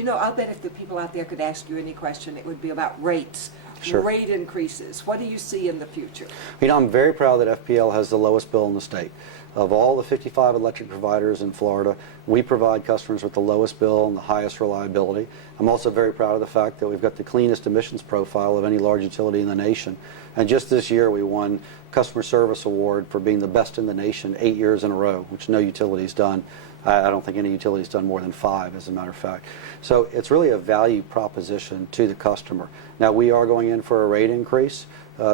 You know, I'll bet if the people out there could ask you any question, it would be about rates, Sure. rate increases. What do you see in the future? You know, I'm very proud that FPL has the lowest bill in the state. Of all the 55 electric providers in Florida, we provide customers with the lowest bill and the highest reliability. I'm also very proud of the fact that we've got the cleanest emissions profile of any large utility in the nation. And just this year we won Customer Service Award for being the best in the nation 8 years in a row, which no utility's done. I don't think any utility's done more than 5, as a matter of fact. So it's really a value proposition to the customer. Now, we are going in for a rate increase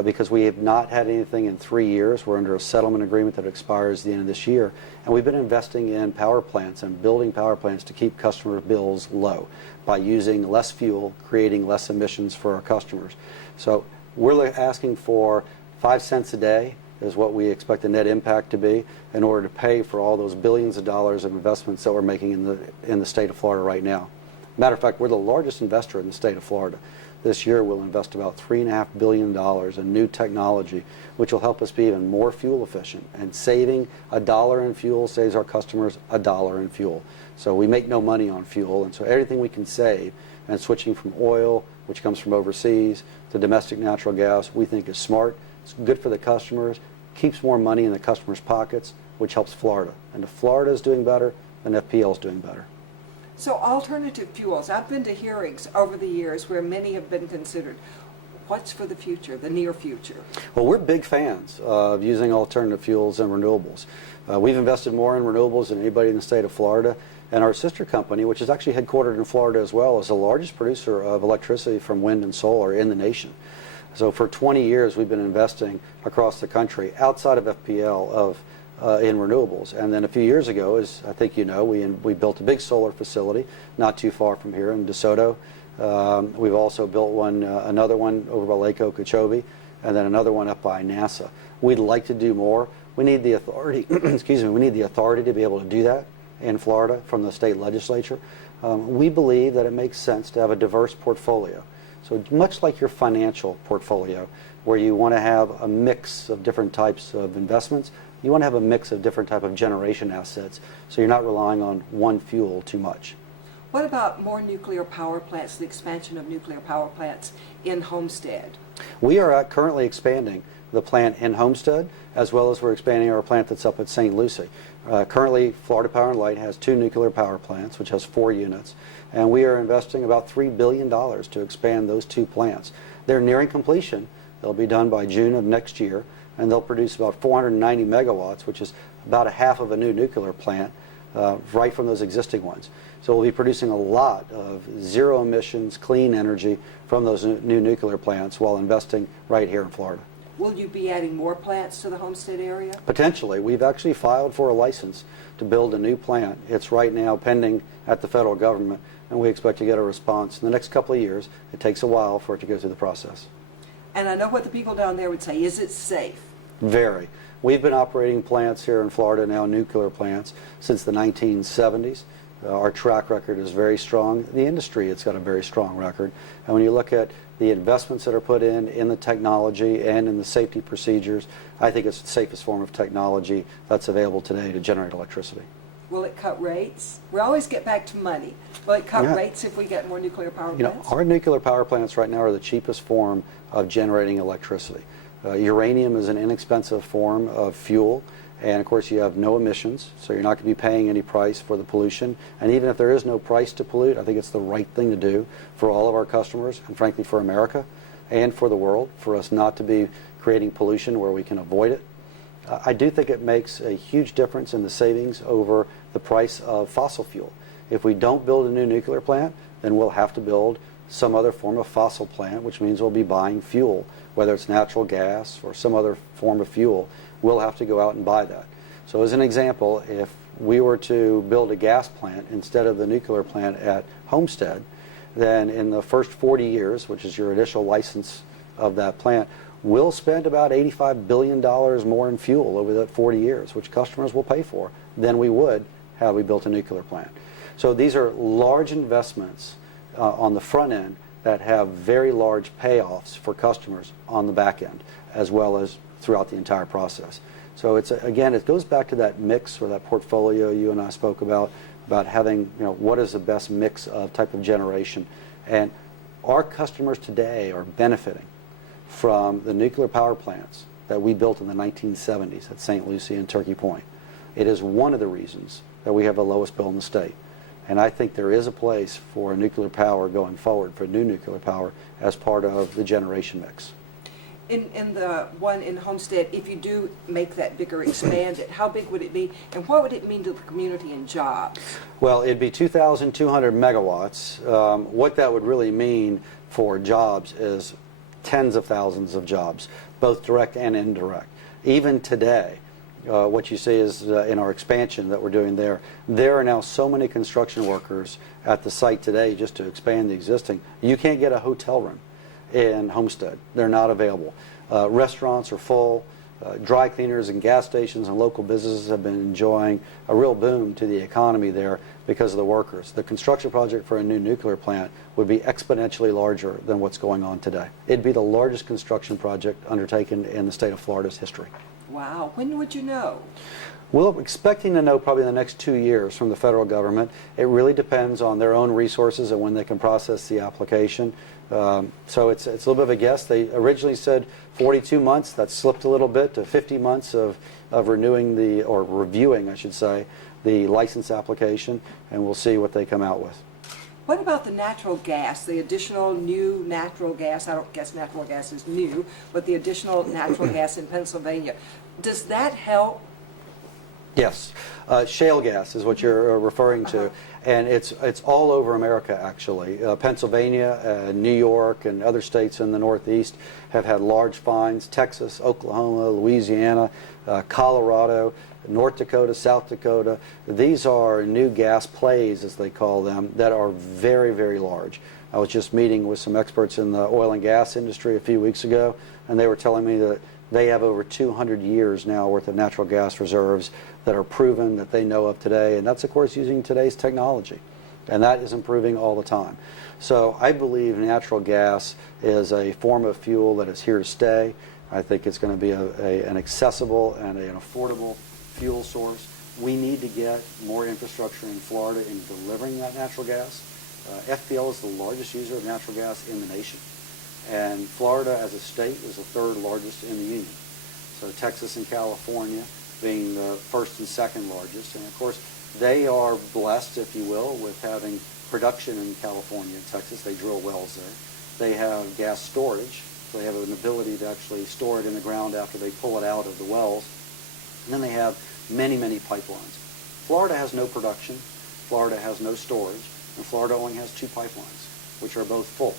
because we have not had anything in 3 years. We're under a settlement agreement that expires at the end of this year. And we've been investing in power plants and building power plants to keep customer bills low by using less fuel, creating less emissions for our customers. So we're asking for 5 cents a day is what we expect the net impact to be in order to pay for all those billions of dollars of investments that we're making in the state of Florida right now. Matter of fact, we're the largest investor in the state of Florida. This year we'll invest about $3.5 billion in new technology, which will help us be even more fuel efficient. And saving $1 in fuel saves our customers $1 in fuel. So we make no money on fuel, and so everything we can save, and switching from oil, which comes from overseas, to domestic natural gas, we think is smart. It's good for the customers, keeps more money in the customers' pockets, which helps Florida. And if Florida is doing better, then FPL is doing better. So alternative fuels, I've been to hearings over the years where many have been considered. What's for the future, the near future? Well, we're big fans of using alternative fuels and renewables. We've invested more in renewables than anybody in the state of Florida. And our sister company, which is actually headquartered in Florida as well, is the largest producer of electricity from wind and solar in the nation. So for 20 years we've been investing across the country outside of FPL in renewables. And then a few years ago, as I think you know, we built a big solar facility not too far from here in DeSoto. We've also built another one over by Lake Okeechobee, and then another one up by NASA. We'd like to do more. We need the authority, excuse me, we need the authority to be able to do that in Florida from the state legislature. We believe that it makes sense to have a diverse portfolio. So much like your financial portfolio, where you want to have a mix of different types of investments, you want to have a mix of different type of generation assets, so you're not relying on one fuel too much. What about more nuclear power plants, the expansion of nuclear power plants in Homestead? We are currently expanding the plant in Homestead, as well as we're expanding our plant that's up at St. Lucie. Currently, Florida Power & Light has 2 nuclear power plants, which has 4 units, and we are investing about $3 billion to expand those 2 plants. They're nearing completion. They'll be done by June of next year, and they'll produce about 490 megawatts, which is about a half of a new nuclear plant, right from those existing ones. So we'll be producing a lot of zero emissions, clean energy from those new nuclear plants while investing right here in Florida. Will you be adding more plants to the Homestead area? Potentially. We've actually filed for a license to build a new plant. It's right now pending at the federal government, and we expect to get a response in the next couple of years. It takes a while for it to go through the process. And I know what the people down there would say. Is it safe? Very. We've been operating plants here in Florida now, nuclear plants, since the 1970s. Our track record is very strong. The industry, it's got a very strong record. And when you look at the investments that are put in the technology and in the safety procedures, I think it's the safest form of technology that's available today to generate electricity. Will it cut rates? We always get back to money. Will it cut rates if we get more nuclear power plants? Our nuclear power plants right now are the cheapest form of generating electricity. Uranium is an inexpensive form of fuel, and of course you have no emissions, so you're not going to be paying any price for the pollution. And even if there is no price to pollute, I think it's the right thing to do for all of our customers, and frankly for America and for the world, for us not to be creating pollution where we can avoid it. I do think it makes a huge difference in the savings over the price of fossil fuel. If we don't build a new nuclear plant, then we'll have to build some other form of fossil plant, which means we'll be buying fuel, whether it's natural gas or some other form of fuel. We'll have to go out and buy that. So as an example, if we were to build a gas plant instead of the nuclear plant at Homestead, then in the first 40 years, which is your initial license of that plant, we'll spend about $85 billion more in fuel over that 40 years, which customers will pay for than we would had we built a nuclear plant. So these are large investments on the front end that have very large payoffs for customers on the back end, as well as throughout the entire process. So it's again, it goes back to that mix or that portfolio you and I spoke about about having, what is the best mix of type of generation. And our customers today are benefiting from the nuclear power plants that we built in the 1970s at St. Lucie and Turkey Point. It is one of the reasons that we have the lowest bill in the state. And I think there is a place for nuclear power going forward, for new nuclear power, as part of the generation mix. In the one in Homestead, if you do make that bigger, expand it, how big would it be, and what would it mean to the community and jobs? Well, it'd be 2,200 megawatts. What that would really mean for jobs is tens of thousands of jobs, both direct and indirect. Even today, what you see is in our expansion that we're doing there are now so many construction workers at the site today just to expand the existing. You can't get a hotel room in Homestead. They're not available. Restaurants are full. Dry cleaners and gas stations and local businesses have been enjoying a real boom to the economy there because of the workers. The construction project for a new nuclear plant would be exponentially larger than what's going on today. It'd be the largest construction project undertaken in the state of Florida's history. Wow. When would you know? We're expecting to know probably in the next 2 years from the federal government. It really depends on their own resources and when they can process the application. So it's a little bit of a guess. They originally said 42 months. That slipped a little bit to 50 months of renewing or reviewing, I should say, the license application, and we'll see what they come out with. What about the natural gas, the additional new natural gas? I don't guess natural gas is new, but the additional natural gas in Pennsylvania. Does that help? Yes. Shale gas is what you're referring to, and it's all over America, actually. Pennsylvania, New York, and other states in the Northeast have had large finds. Texas, Oklahoma, Louisiana, Colorado, North Dakota, South Dakota. These are new gas plays, as they call them, that are very, very large. I was just meeting with some experts in the oil and gas industry a few weeks ago, and they were telling me that they have over 200 years now worth of natural gas reserves that are proven, that they know of today, and that's of course using today's technology, and that is improving all the time. So I believe natural gas is a form of fuel that is here to stay. I think it's going to be an accessible and an affordable fuel source. We need to get more infrastructure in Florida in delivering that natural gas. FPL is the largest user of natural gas in the nation. And Florida as a state is the third largest in the union. So Texas and California being the first and second largest. And of course, they are blessed, if you will, with having production in California and Texas. They drill wells there. They have gas storage. So they have an ability to actually store it in the ground after they pull it out of the wells. And then they have many, many pipelines. Florida has no production. Florida has no storage. And Florida only has 2 pipelines, which are both full.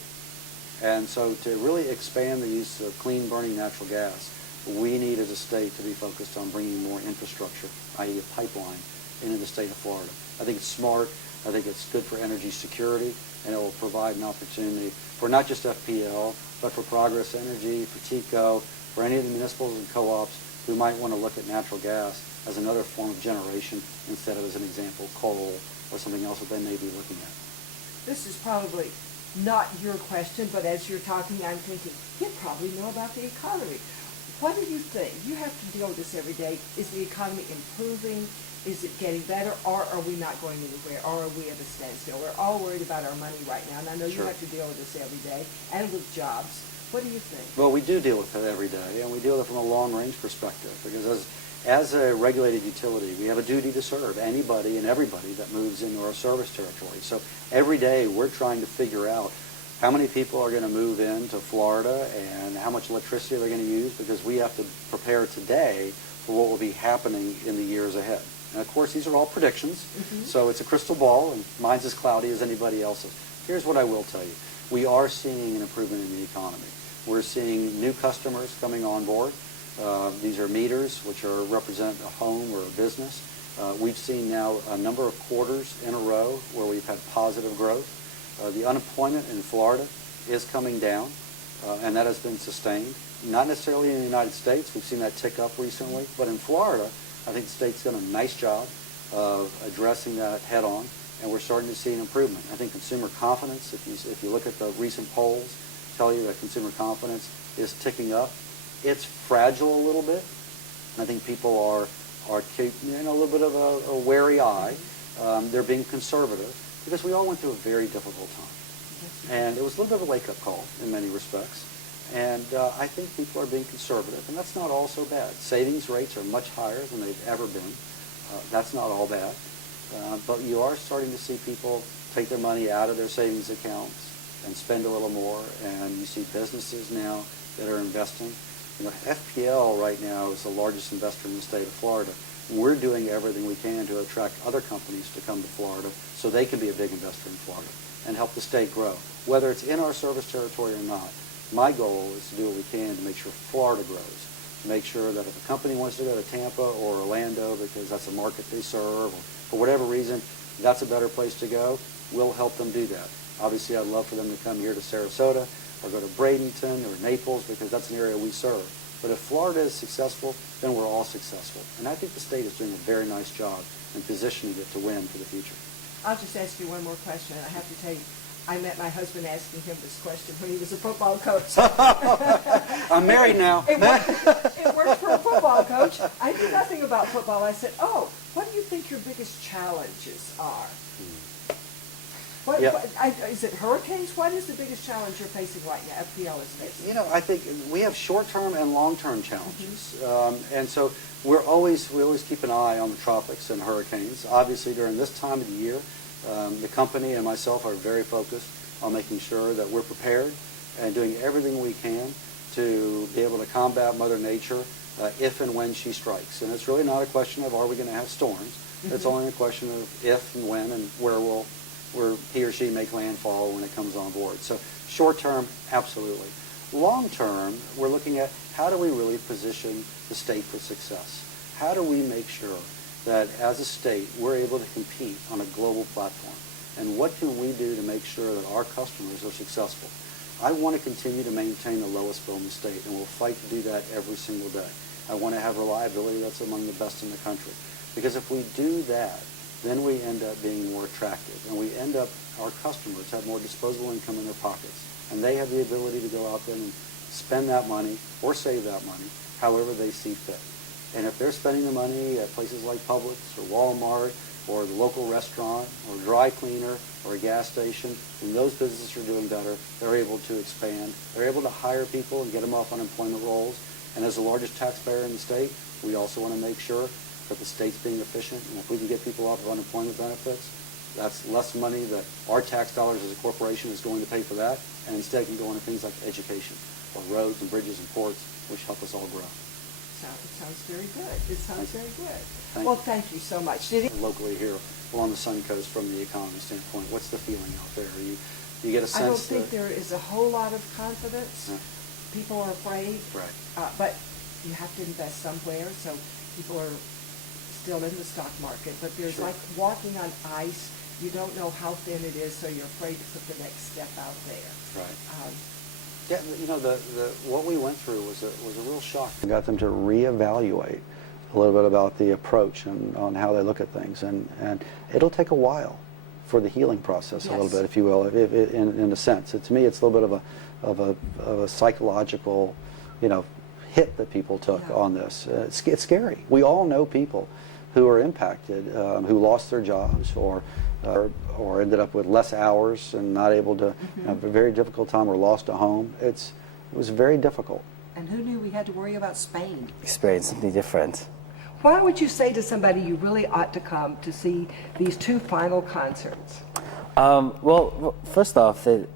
And so to really expand the use of clean burning natural gas, we need as a state to be focused on bringing more infrastructure, i.e. a pipeline, into the state of Florida. I think it's smart. I think it's good for energy security, and it will provide an opportunity for not just FPL, but for Progress Energy, for TECO, for any of the municipals and co-ops who might want to look at natural gas as another form of generation instead of, as an example, coal or something else that they may be looking at. This is probably not your question, but as you're talking, I'm thinking, you probably know about the economy. What do you think? You have to deal with this every day. Is the economy improving? Is it getting better? Or are we not going anywhere? Or are we at a standstill? We're all worried about our money right now, and I know Sure. you have to deal with this every day, and with jobs. What do you think? Well, we do deal with it every day, and we deal with it from a long-range perspective, because as a regulated utility, we have a duty to serve anybody and everybody that moves into our service territory. So every day we're trying to figure out how many people are going to move into Florida and how much electricity they're going to use, because we have to prepare today for what will be happening in the years ahead. And of course, these are all predictions, so it's a crystal ball, and mine's as cloudy as anybody else's. Here's what I will tell you. We are seeing an improvement in the economy. We're seeing new customers coming on board. These are meters, which represent a home or a business. We've seen now a number of quarters in a row where we've had positive growth. The unemployment in Florida is coming down, and that has been sustained. Not necessarily in the United States. We've seen that tick up recently. But in Florida, I think the state's done a nice job of addressing that head on, and we're starting to see an improvement. I think consumer confidence, if you look at the recent polls, tell you that consumer confidence is ticking up. It's fragile a little bit. I think people are keeping a little bit of a wary eye. They're being conservative because we all went through a very difficult time. And it was a little bit of a wake-up call in many respects. And I think people are being conservative, and that's not all so bad. Savings rates are much higher than they've ever been. That's not all bad. But you are starting to see people take their money out of their savings accounts and spend a little more, and you see businesses now that are investing. You know, FPL right now is the largest investor in the state of Florida. We're doing everything we can to attract other companies to come to Florida so they can be a big investor in Florida and help the state grow, whether it's in our service territory or not. My goal is to do what we can to make sure Florida grows, to make sure that if a company wants to go to Tampa or Orlando because that's a market they serve, or for whatever reason, that's a better place to go, we'll help them do that. Obviously, I'd love for them to come here to Sarasota or go to Bradenton or Naples because that's an area we serve. But if Florida is successful, then we're all successful. And I think the state is doing a very nice job in positioning it to win for the future. I'll just ask you one more question. I have to tell you, I met my husband asking him this question when he was a football coach. I'm married now. It worked for a football coach. I knew nothing about football. I said, oh, what do you think your biggest challenges are? Is it hurricanes? What is the biggest challenge you're facing right now, FPL is facing? You know, I think we have short-term and long-term challenges. And so we always keep an eye on the tropics and hurricanes. Obviously, during this time of the year, the company and myself are very focused on making sure that we're prepared and doing everything we can to be able to combat Mother Nature if and when she strikes. And it's really not a question of are we going to have storms. It's only a question of if and when and where he or she make landfall when it comes on board. So short term, absolutely. Long term, we're looking at how do we really position the state for success? How do we make sure that as a state we're able to compete on a global platform? And what can we do to make sure that our customers are successful? I want to continue to maintain the lowest bill in the state, and we'll fight to do that every single day. I want to have reliability that's among the best in the country. Because if we do that, then we end up being more attractive, and we end up, our customers have more disposable income in their pockets, and they have the ability to go out there and spend that money or save that money however they see fit. And if they're spending the money at places like Publix or Walmart or the local restaurant or dry cleaner or a gas station, and those businesses are doing better, they're able to expand, they're able to hire people and get them off unemployment rolls. And as the largest taxpayer in the state, we also want to make sure that the state's being efficient, and if we can get people off of unemployment benefits, that's less money that our tax dollars as a corporation is going to pay for that, and instead can go into things like education or roads and bridges and ports, which help us all grow. It sounds very good. It sounds very good. Thank you so much. Locally here along the Sun Coast, from the economy standpoint, what's the feeling out there? You get a sense I don't think there is a whole lot of confidence. People are afraid, right? But you have to invest somewhere, so people are still in the stock market, but there's like walking on ice. You don't know how thin it is, so you're afraid to put the next step out there. Right. Yeah, you know, what we went through was a real shock. We got them to reevaluate a little bit about the approach and on how they look at things, and it'll take a while for the healing process, a little bit, if you will, in a sense. To me, it's a little bit of a psychological, hit that people took on this. It's scary. We all know people who are impacted, who lost their jobs or ended up with less hours and not able to have a very difficult time or lost a home. It was very difficult. And who knew we had to worry about Spain? Experience something different. Why would you say to somebody you really ought to come to see these two final concerts? Well, first off, the